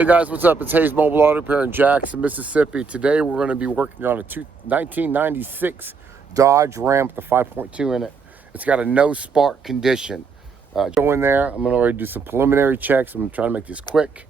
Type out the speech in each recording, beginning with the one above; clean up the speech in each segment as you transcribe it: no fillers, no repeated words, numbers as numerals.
Hey guys, what's up? It's Hayes Mobile Auto Repair in Jackson, Mississippi. Today we're going to be working on a 1996 Dodge Ram with a 5.2 in it. It's got a no spark condition. Go in there. I'm going to already do some preliminary checks. I'm trying to make this quick.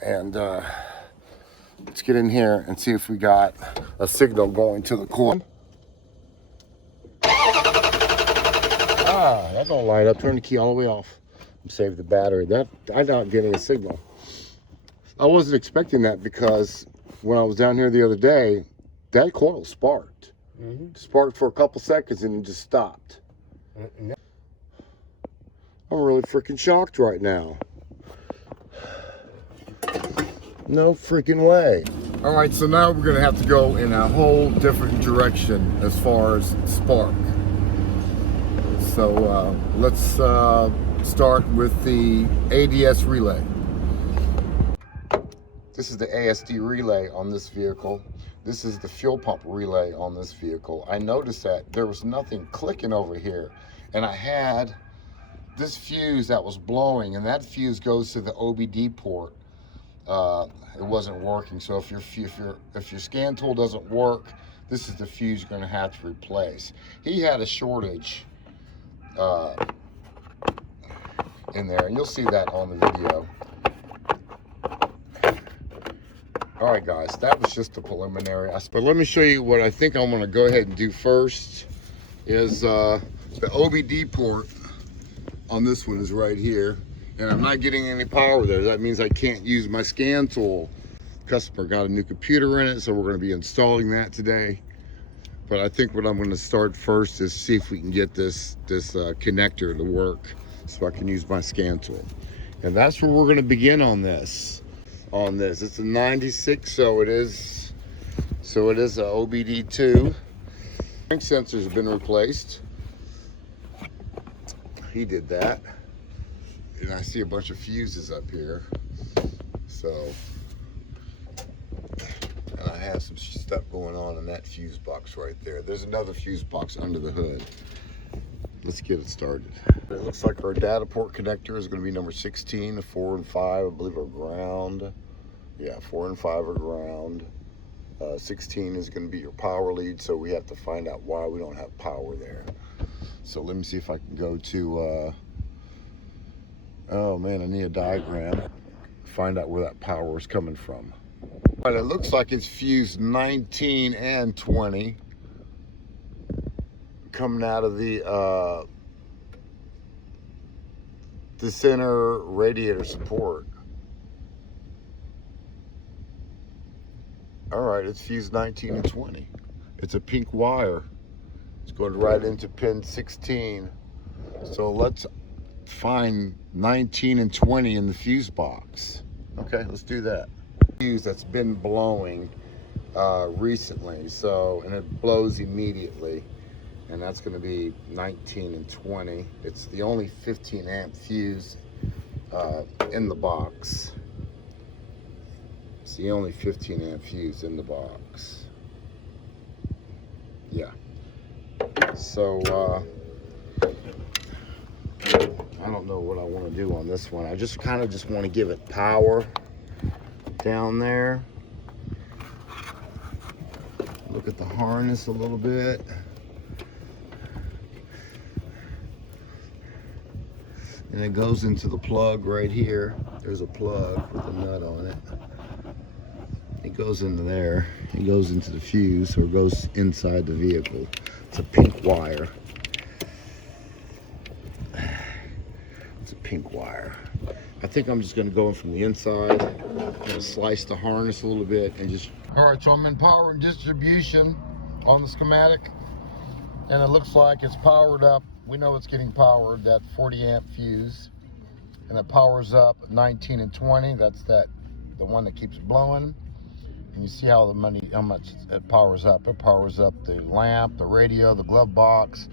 And let's get in here and see if we got a signal going to the core. That don't light up. Turn the key all the way off. Save the battery. I'm not getting a signal. I wasn't expecting that because when I was down here the other day, that coil sparked. Sparked for a couple seconds and it just stopped. I'm really freaking shocked right now. No freaking way. All right, so now we're gonna have to go in a whole different direction as far as spark. So let's start with the ADS relay. This is the ASD relay on this vehicle. This is the fuel pump relay on this vehicle. I noticed that there was nothing clicking over here, and I had this fuse that was blowing, and that fuse goes to the OBD port. It wasn't working, so if your scan tool doesn't work, this is the fuse you're going to have to replace. He had a shortage in there, and you'll see that on the video. All right, guys, that was just a preliminary. But let me show you what I think I'm going to go ahead and do first. Is the OBD port on this one is right here, and I'm not getting any power there. That means I can't use my scan tool. Customer got a new computer in it, so we're going to be installing that today. But I think what I'm going to start first is see if we can get this connector to work so I can use my scan tool. And that's where we're going to begin on this. It's a 96, so it is a OBD2. Crank sensors have been replaced. He did that. And I see a bunch of fuses up here. So, and I have some stuff going on in that fuse box right there. There's another fuse box under the hood. Let's get it started. It looks like our data port connector is going to be number 16. The 4 and 5, I believe, are ground. Yeah, 4 and 5 are ground. 16 is going to be your power lead, so we have to find out why we don't have power there. So let me see if I can go to, oh man, I need a diagram. Find out where that power is coming from. But it looks like it's fused 19 and 20. Coming out of the center radiator support. All right, it's fused 19 and 20. It's a pink wire. It's going right into pin 16. So let's find 19 and 20 in the fuse box. Okay, let's do that. Fuse that's been blowing recently, so, and it blows immediately. And that's going to be 19 and 20. It's the only 15 amp fuse in the box. It's the only 15 amp fuse in the box. Yeah. So I don't know what I want to do on this one. I just kind of want to give it power down there. Look at the harness a little bit. And it goes into the plug right here. There's a plug with a nut on it. It goes into there. It goes into the fuse, or it goes inside the vehicle. It's a pink wire. It's a pink wire. I think I'm just gonna go in from the inside. I'm gonna slice the harness a little bit and just... All right, so I'm in power and distribution on the schematic, and it looks like it's powered up. We know it's getting powered, that 40 amp fuse, and it powers up 19 and 20. That's the one that keeps blowing. And you see how much it powers up. It powers up the lamp, the radio, the glove box.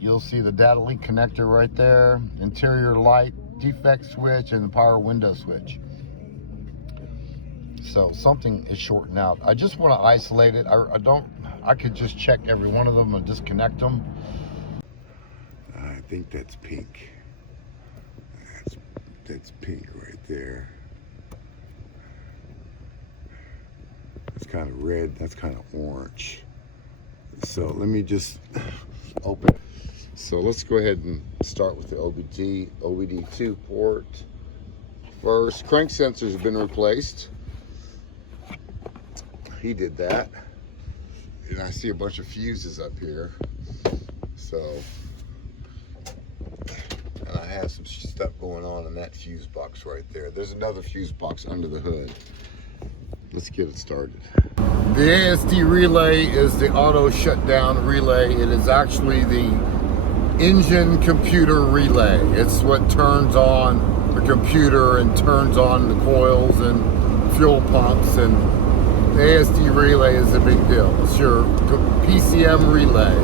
You'll see the data link connector right there, interior light, defect switch, and the power window switch. So something is shorting out. I just want to isolate it. I could just check every one of them and disconnect them. I think that's pink. That's pink right there. kind of red, that's kind of orange. So let me just open. So let's go ahead and start with the OBD2 port first. Crank sensors have been replaced. He did that. And I see a bunch of fuses up here. So, and I have some stuff going on in that fuse box right there. There's another fuse box under the hood. Let's get it started. The ASD relay is the auto shutdown relay. It is actually the engine computer relay. It's what turns on the computer and turns on the coils and fuel pumps, and the ASD relay is a big deal. It's your PCM relay.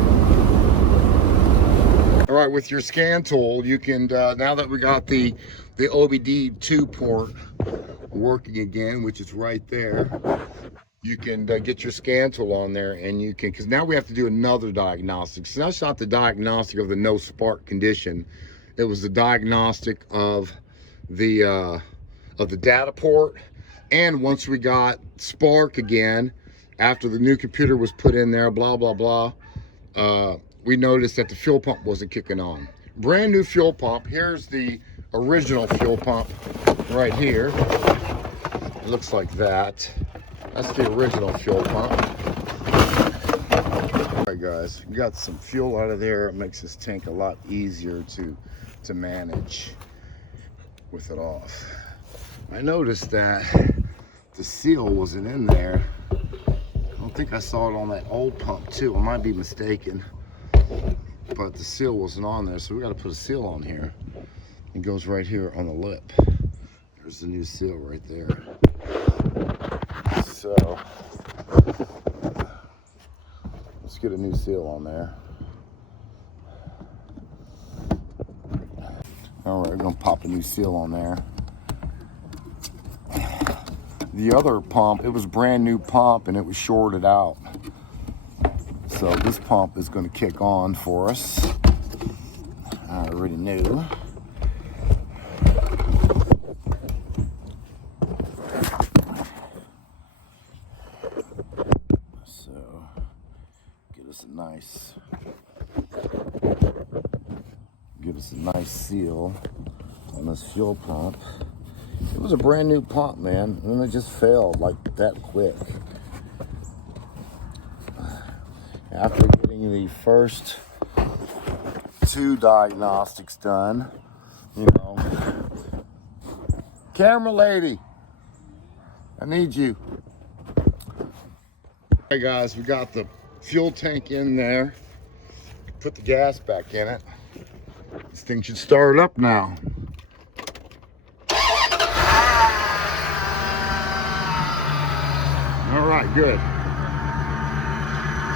All right, with your scan tool, you can, now that we got the OBD2 port working again, which is right there, you can get your scan tool on there, and you can, because now we have to do another diagnostic. So that's not the diagnostic of the no spark condition. It was the diagnostic of the data port. And once we got spark again, after the new computer was put in there, blah, blah, blah, we noticed that the fuel pump wasn't kicking on. Brand new fuel pump. Here's the original fuel pump right here. It looks like that. That's the original fuel pump. All right, guys, we got some fuel out of there. It makes this tank a lot easier to manage with it off. I noticed that the seal wasn't in there. I don't think I saw it on that old pump too. I might be mistaken, but the seal wasn't on there, so we got to put a seal on here. It goes right here on the lip. There's the new seal right there. So let's get a new seal on there. All right, we're gonna pop a new seal on there. The other pump, it was a brand new pump and it was shorted out. So this pump is going to kick on for us. I already knew. So get us a nice seal on this fuel pump. It was a brand new pump, man, and it just failed like that quick. After getting the first two diagnostics done, you know, camera lady, I need you. Hey guys, we got the fuel tank in there. Put the gas back in it. This thing should start up now. All right, good.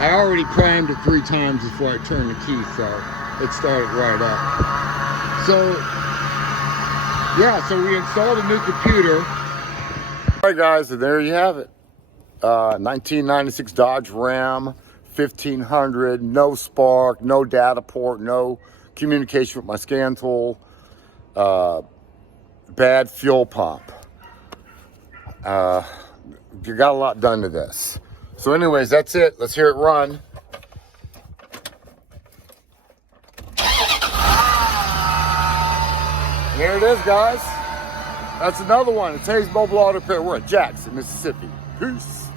I already primed it 3 times before I turned the key, so it started right up. So, yeah, so we installed a new computer. All right, guys, and there you have it. 1996 Dodge Ram, 1500, no spark, no data port, no communication with my scan tool, bad fuel pump. You got a lot done to this. So anyways, that's it. Let's hear it run. Here it is, guys. That's another one. It's Hayes Mobile Auto Repair. We're at Jackson, Mississippi. Peace.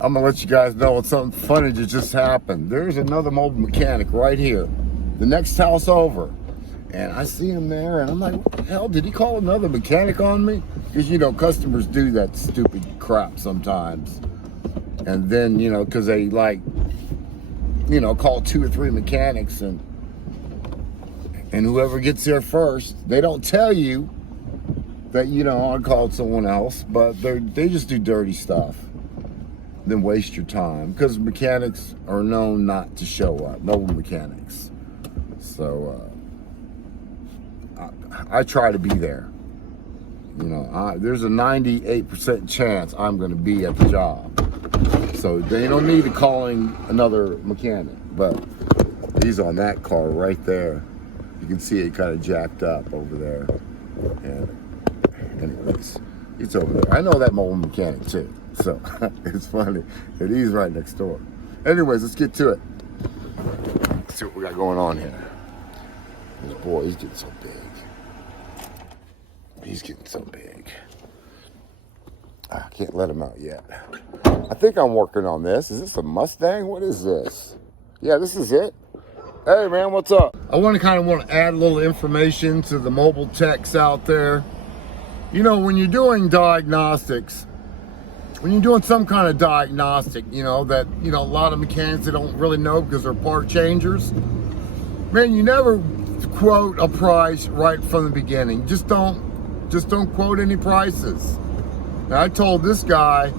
I'm gonna let you guys know what something funny that just happened. There's another mobile mechanic right here, the next house over. And I see him there, and I'm like, what the hell? Did he call another mechanic on me? Because, you know, customers do that stupid crap sometimes. And then, you know, because they, like, you know, call 2 or 3 mechanics, and whoever gets there first, they don't tell you that, you know, I called someone else, but they just do dirty stuff. Then waste your time. Because mechanics are known not to show up, mobile mechanics. So, I try to be there. You know, there's a 98% chance I'm going to be at the job. So they don't need to calling another mechanic. But he's on that car right there. You can see it kind of jacked up over there. And anyways, it's over there. I know that mobile mechanic too. So it's funny that he's right next door. Anyways, let's get to it. Let's see what we got going on here. This boy, he's getting so big. He's getting so big. I can't let him out yet. I think I'm working on this. Is this a Mustang? What is this? Yeah, this is it. Hey man, what's up? I want to add a little information to the mobile techs out there. You know, when you're doing diagnostics, when you're doing some kind of diagnostic, you know, that, you know, a lot of mechanics, they don't really know because they're part changers. Man, you never quote a price right from the beginning. Just don't quote any prices. Now, I told this guy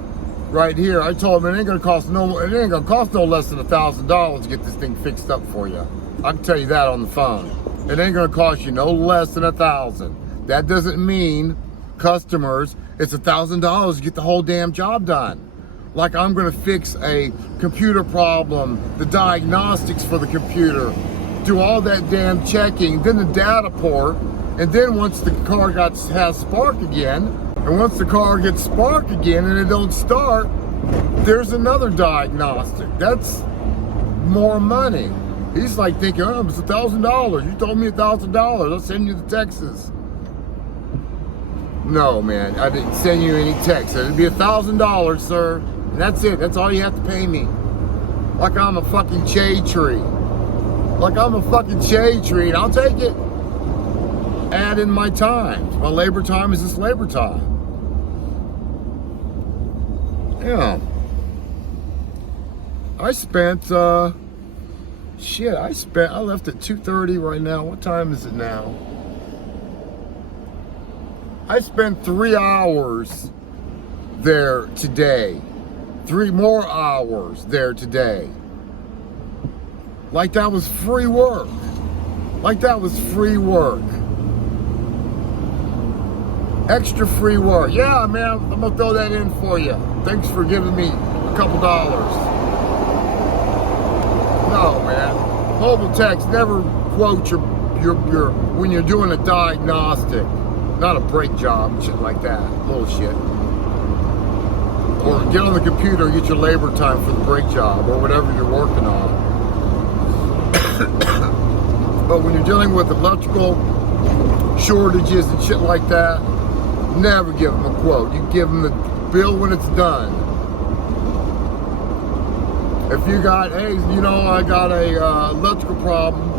right here, I told him it ain't gonna cost no less than $1,000 to get this thing fixed up for you. I can tell you that on the phone. It ain't gonna cost you no less than $1,000. That doesn't mean customers, it's $1,000 to get the whole damn job done. Like I'm gonna fix a computer problem, the diagnostics for the computer, do all that damn checking, then the data port, and then once the car has spark again, and once the car gets spark again and it don't start, there's another diagnostic. That's more money. He's like thinking, oh, it's $1,000. You told me $1,000. I'll send you the Texas. No, man, I didn't send you any text. It'd be $1,000, sir. And that's it. That's all you have to pay me. Like I'm a fucking shade tree. Like I'm a fucking shade tree, and I'll take it. Add in my time. My labor time is just labor time. Yeah. I left at 2:30 right now. What time is it now? I spent 3 hours there today. 3 more hours there today. Like that was free work. Like that was free work. Extra free work. Yeah, man, I'm gonna throw that in for you. Thanks for giving me a couple dollars. No, man. Mobile techs never quote your when you're doing a diagnostic. Not a brake job, shit like that. Little shit. Or get on the computer and get your labor time for the brake job or whatever you're working on. But when you're dealing with electrical shortages and shit like that, never give them a quote. You give them the bill when it's done. If you got, hey, you know, I got a electrical problem,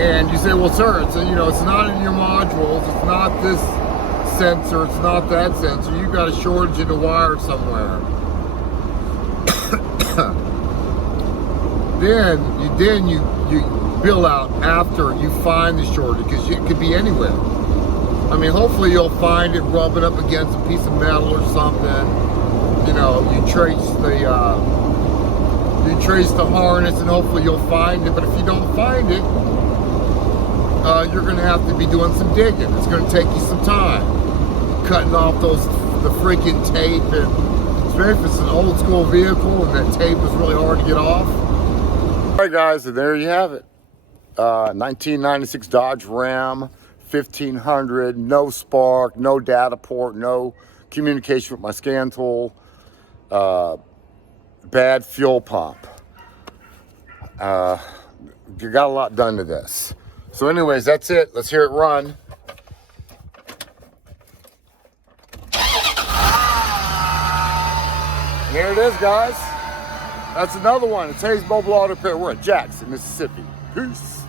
and you say, well, sir, it's you know, it's not in your modules, it's not this sensor, it's not that sensor. You got a shortage in the wire somewhere. then you bill out after you find the shortage, because it could be anywhere. I mean, hopefully you'll find it rubbing up against a piece of metal or something. You know, you trace the harness, and hopefully you'll find it. But if you don't find it, you're going to have to be doing some digging. It's going to take you some time, cutting off the freaking tape, and especially if it's an old school vehicle and that tape is really hard to get off. All right, guys, and there you have it. 1996 Dodge Ram 1500, no spark, no data port, no communication with my scan tool, bad fuel pump. You got a lot done to this. So anyways, that's it. Let's hear it run. And here it is, guys. That's another one. It's Hayes Mobile Auto Repair. We're in Jackson, Mississippi. Peace.